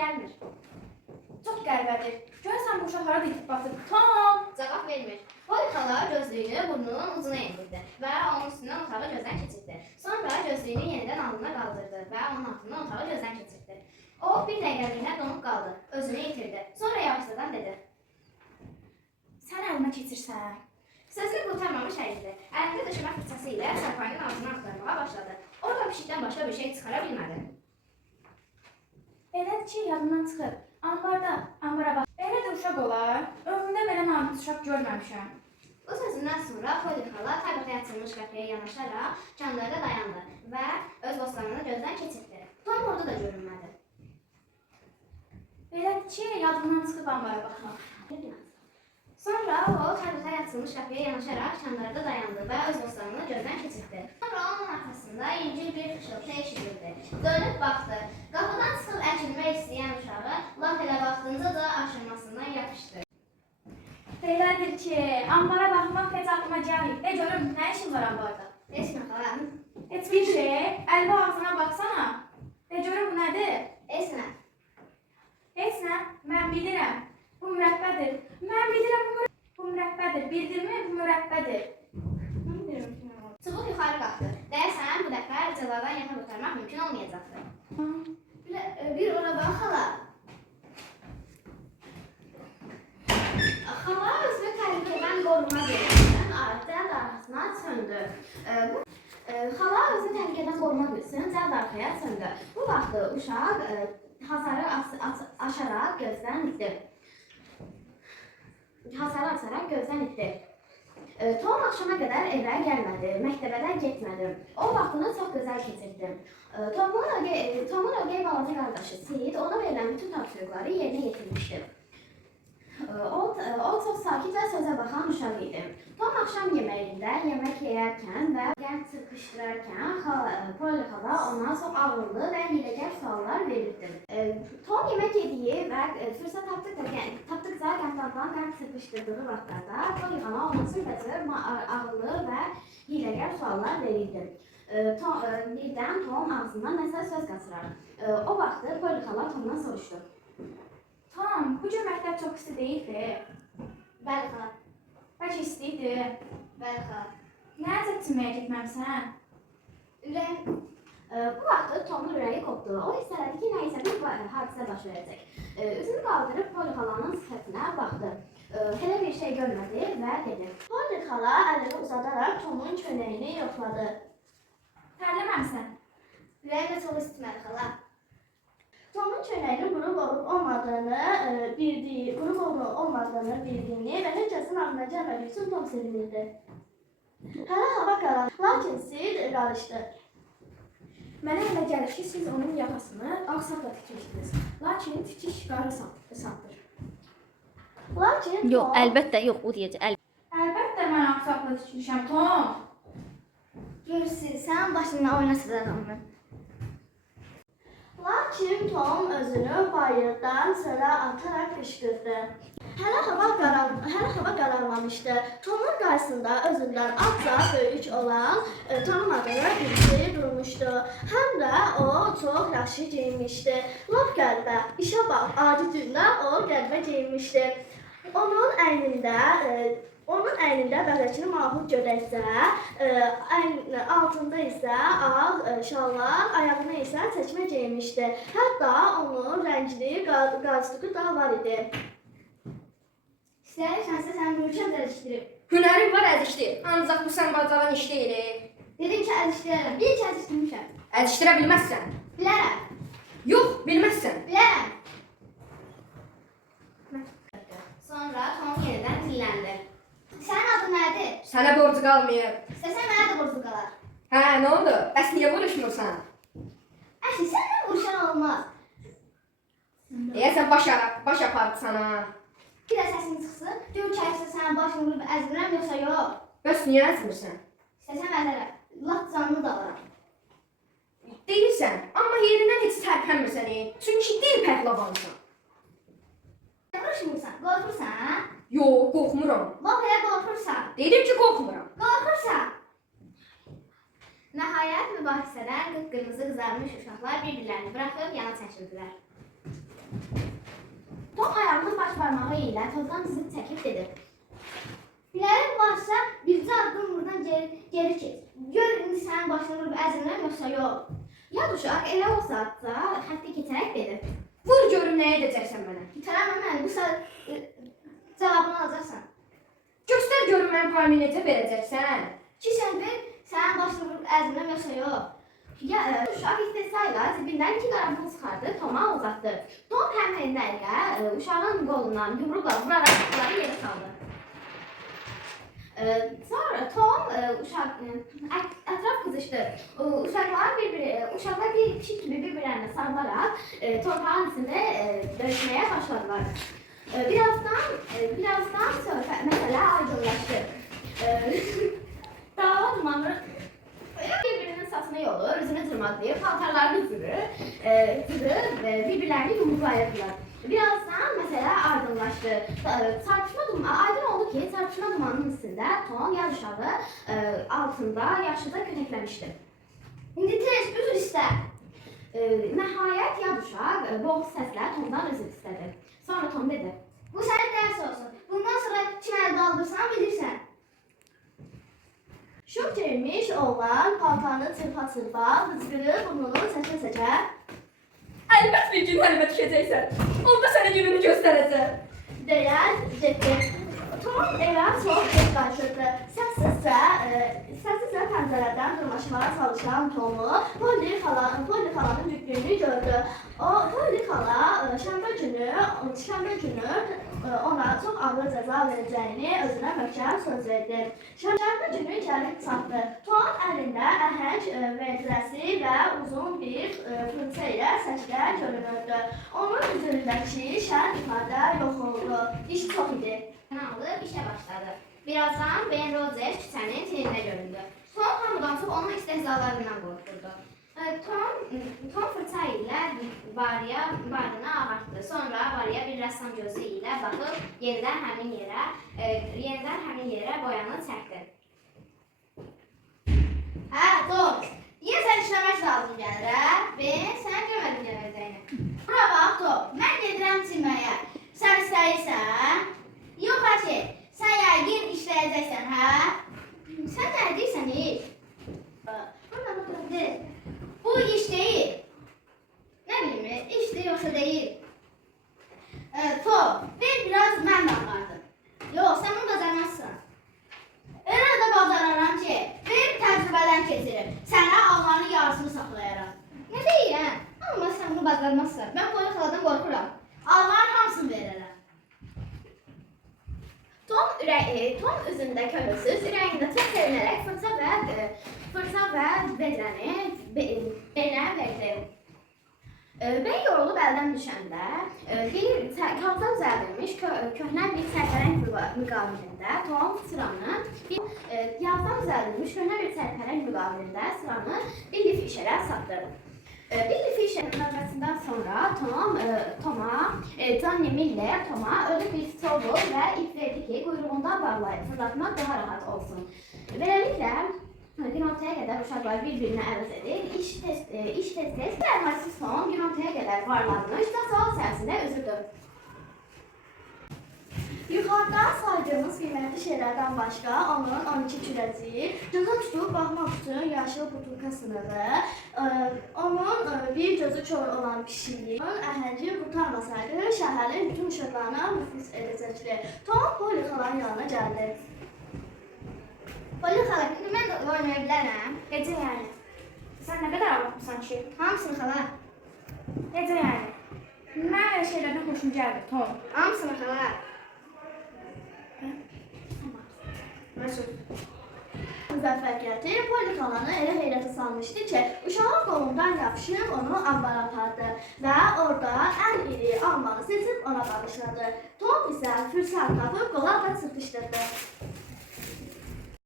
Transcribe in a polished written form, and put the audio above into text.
gəlmir. Çox qəribədir. Görəsən bu uşaq hara gedib batıb? Tom! Cavab vermir. Poli xala gözlüyünü burnunun ucuna endirdi və onun üstündən otağı gözdən keçirdi. Sonra gözlüyünü yenidən alnına qaldırdı və onun altından otağı gözdən keçirdi. O bir dəqiqəliyinə donub qaldı, özünü itirdi. Sonra yavaşladan dedi. Sən əlimə keçirsən. Sözünü qurtarmamış əyildi. Əlində döşəmə fırçası ilə çarpayının altını axtarmağa başladı. Orada pişikdən başqa bir şey çıxara bilmədi. Elədir ki, yadımdan çıxıb. Ambara bax. Elə də uşaq olar. Ömrümdə belə namus uşaq görməmişəm. Bu sözündən sonra Poli xala təbəqəyə açılmış qapıya yanaşaraq kənarda dayandı və öz bostanını gözdən keçirdi. Tom orada da görünmədi. Elədir ki, yadımdan çıxıb ambara baxmaq. Sonra o təbəqəyə açılmış qapıya yanaşaraq kənarda dayandı və öz bostanını gözdən keçirdi. Sonra onun arxasında incil bir xışıltı eşidildi. Dönüb baxdı. Qapıdan çıxıb əkilmək istəyən uşağı lap elə vaxtınca da aşırmasından yapışdı. Elədir ki, ambara baxmaq heç aklıma gəlməyib. De görüm, nə işin var ambarda? Heç nə xala. Heç bir şey. Əlbə ağzına baxsana. De görüm, bu nədir? Heç nə. Heç nə, mən bilirəm. Bu mürəbbədir. Mən bilirəm, bu mürəbbədir. Bildirmi, bu mürəbbədir. Mən bilirəm ki, nə var. Çubuq yuxarı qalxdı. Deyəsən, bu dəfə cəzadan yaxa qurtarmaq mümkün olmayacaqdı. Bir ora bax xala. Xala özünü təhlükədən qorumaq üçün cəld arxasına söndü. Xala özünü təhlükədən qorumaq üçün cəld arxaya söndü. Bu vaxt uşaq hasarı aşaraq gözdən itdi. Hasarı açaraq gözdən itdi. Tom axşama qədər evə gəlmədi, məktəbə də getmədi. O vaxtını çox gözəl keçirdi. Tomun ögey balaca qardaşı Sid ona verilən bütün tapşırıqları yerinə yetirmişdi. O çox sakit və sözə baxan uşaq idi. Tom axşam yeməyində yemək yeyərkən və qənd sıxışdırarkən Poli xala ona çox ağıllı və hiləgər suallar verirdi. Tom yemək yediyi və fürsət tapdıqca qənd sıxışdırdığı vaxtlarda Poli xala ona sürbəcə ağıllı və hiləgər suallar verirdi. Birdən Tom ağzından nəsə söz qaçırar. O vaxt Poli xala Tomdan soruşdu. Tom, bu cür məktəb çox isti deyildi. Bəli xala. Bəlkə istiydi. Bəli xala. Nə əcəbçinməyə getməmsən? Bu vaxt Tomun ürəyi qopdu. O hiss elədi ki, nəyisə bir hadisə baş verəcək. Üzünü qaldırıb Poli xalanın sifətinə baxdı. Hələ bir şey görmədi və dedi. Poli xala əlini uzadaraq Tomun çönəyini yoxladı. Tərləməmsən. Ürəyimə çox istmədi xala. Tomun çönəyinin quru olmadığını bildiyini və heç kəsin ağlına gəlmədiyi üçün Tom sevinirdi. Hələ hava qaraldı, lakin Sid qarışdı. Mənə elə gəlir ki, siz onun yaxasını ağ sapla tikmişdiniz. Lakin tikiş qarı sapdır. Lakin Yox, əlbəttə yox, o deyəcək. Əlbəttə mən ağ sapla tikmişəm, Tom. Görürsün, sən başından oynasıdır onu. Lakin Tom özünü bayırdan çölə ataraq qışqırdı. Hələ hava qaralmamışdı. Tomun qarşısında özündən az böyük olan tanımadığı birisi durmuşdu. Həm də o çox yaxşı geyinmişdi. Lap qəribə, işə bax, adi gündə o qəribə geyinmişdi. Onun əynində bəzəkli mahud gödəkcə, altında isə ağ şallar, ayağına isə çəkmə geyinmişdi. Hətta onun rəngli qalstuku da var idi. İstəyirsənsə sən görüşən əzişdirib. Hünərin var əzişdir, ancaq bu sən bacaran iş deyil. Dedim ki əzişdirərəm, bir ki əzişdirmişəm. Əzişdirə bilməzsən. Bilərəm. Yox, bilməzsən. Bilərəm. Sonra Tom yenidən dilləndi. Sənin adın nədir? Sənə borcu qalmayıb. İstəsən mənə də borclu qalar. Hə, nə oldu? Bəs niyə vuruşmursan? Əşi, səndən vuruşan olmaz. Deyəsən baş apardı sana. Bir də səsin çıxsın, gör ki, sənin başını vurub əzmirəm, yoxsa yox. Bəs niyə əzmirsən? İstəsən əzərəm, lap canını da alaram. Deyirsən, amma yerindən heç tərpənmirsən, çünki dil pəhləvansan. Vuruşmursan, qorxursan? Yox, qorxmuram. Lap elə qorxursan. Dedim ki, qorxmuram. Qorxursan. Nəhayət mübahisədən qıpqırmızı qızarmış uşaqlar bir-birlərini buraxıb yana çəkildilər. Tom ayağının baş parmağı ilə tozdan dizib çəkib dedi. Bilərin varsa bircə addım buradan geri keç. Gör indi sənin başını vurub əzilməm yoxsa yox. Yad uşaq elə olsa da xətti keçərək dedi. Vur görüm nə edəcəksən mənə. Tərəmə mən bu saat cavabını alacaqsan. Göstər görüm mən payımı necə verəcəksən. Ki sən ver, sənin başını vurub əzilməm yoxsa yox. Uşaq istehzayla cibindən 2 qarabını çıxardı, Toma uzatdı. Tom həmin əllə uşağın qolundan yumruqla vuraraq uşağı yerə saldı. Sonra Tom ətraf qızışdı. Uşaqlar bir pişik kimi bir-birlərinə sarılaraq torpağın içində döyüşməyə başladılar. Birazdan sonra məsələ aydınlaşdı. Dava dumanı birbirinin saçını yolur, üzünü tırmaqlayıb, paltarlarını cırır və bir-birlərini yumruqlayırdılar. Birazdan məsələ aydınlaşdı. Aydın oldu ki, çarpışma dumanının üstündə Tom yad uşağı altında yaşlıca kötəkləmişdi. İndi tez üzr istə. Nəhayət yad uşaq boğuz səslə Tomdan üzr istədi. Sonra Tom dedi. Bu sənin dərs olsun. Bundan sonra kim əl qaldırsan bilirsən. Şok çevirmiş oğlan paltarını çırpa-çırpa, hıçqırıb burnunu çəkə-çəkə. Əlbət bir gün əlimə düşəcəksən. Onda sənə gününü göstərəcəm. Deyən getdi. Tom evə çox gec qayıtdı. Səssizcə pəncərədən dırmaşmağa çalışan Tomu Polly xalanın cütlüyünü gördü. Polly xala şənbə günü ona çox ağır cəza verəcəyini özünə möhkəm söz verdi. Şənbə günü gəlib çatdı. Tom əlində əhəng vedrəsi və uzun bir fırça ilə səkidə görünürdü. Onun üzündəki şən ifadə yox oldu. İş çox idi. Alıb işə başladı. Birazdan Ben Rogers küçənin telinə göründü. Tom hamıdan çox onun istehzalarından qorxurdu. Tom fırça ilə barını ağartdı. Sonra barıya bir rəssam gözü ilə baxıb yenidən həmin yerə boyanı çəkdi. Hə, Tom, yenə sən işləmək lazım gəlir, hə? Ben sənə görmədim gələcəyini. Bura bax, Tom, mən gedirəm çimməyə. Sən istəyirsən? Yox, Hacı, sən yəqin işləyəcəksən, hə? Sən nə deyirsən, iş? Bu iş deyil. Nə bilim, işdir yoxsa deyil. Tom, bir biraz mən bacardım. Yox, sən bunu bacarmazsın. Elə də bacararam ki, bir təcrübədən keçirim. Sənə Allahın yarısını saxlayaram. Nə deyirəm? Amma sən bunu bacarmazsan. Mən Polly xaladan qorxuram. Allahın hamısını verərəm. Tom üzündə könülsüz, ürəyində çox sevinərək fırça və vedrəni Benə verdi. Ben yorulub əldən düşəndə kağıza düzəldilmiş köhnə bir sərpərəng müqavilində Tom sıranı bir lif işərə satdı. Bir lif işərin növbəsindən sonra Johnny Miller Toma ölü bir stolu və ip verdi ki, quyruğundan bağlayıb fırlatmaq daha rahat olsun. Beləliklə, günortaya qədər uşaqlar bir-birinə əvəz edir, iş tez-tez və əhəlsiz Tom günortaya qədər varlanmış da sual səhəsində üzürdü. Yuxarıda saydığımız qiymətli şeylərdən başqa onun 12 kürəciyi, gözü tutub baxmaq üçün yaşıl butulka sınığı, onun bir gözü kör olan pişiyi, əhənci qurtarmasaydı şəhərin bütün uşaqlarına nüfuz edəcəkdi. Tom Polly xalanın yanına gəldi. Polly xala, mən də oynaya bilərəm. Necə yəni? Sən nə qədər ağlatmısan ki? Hamısını xala. Necə yəni? Mən elə şeylərdən xoşum gəldi, Tom. Hamısını xala. Müvəffəqiyyəti Polly xalanı elə heyrətə salmışdı ki, uşağın qolundan yapışıb onu ambara apardı və orada ən iri almanı seçib ona bağışladı. Tom isə fürsət tapıb qola da sıxışdırdı.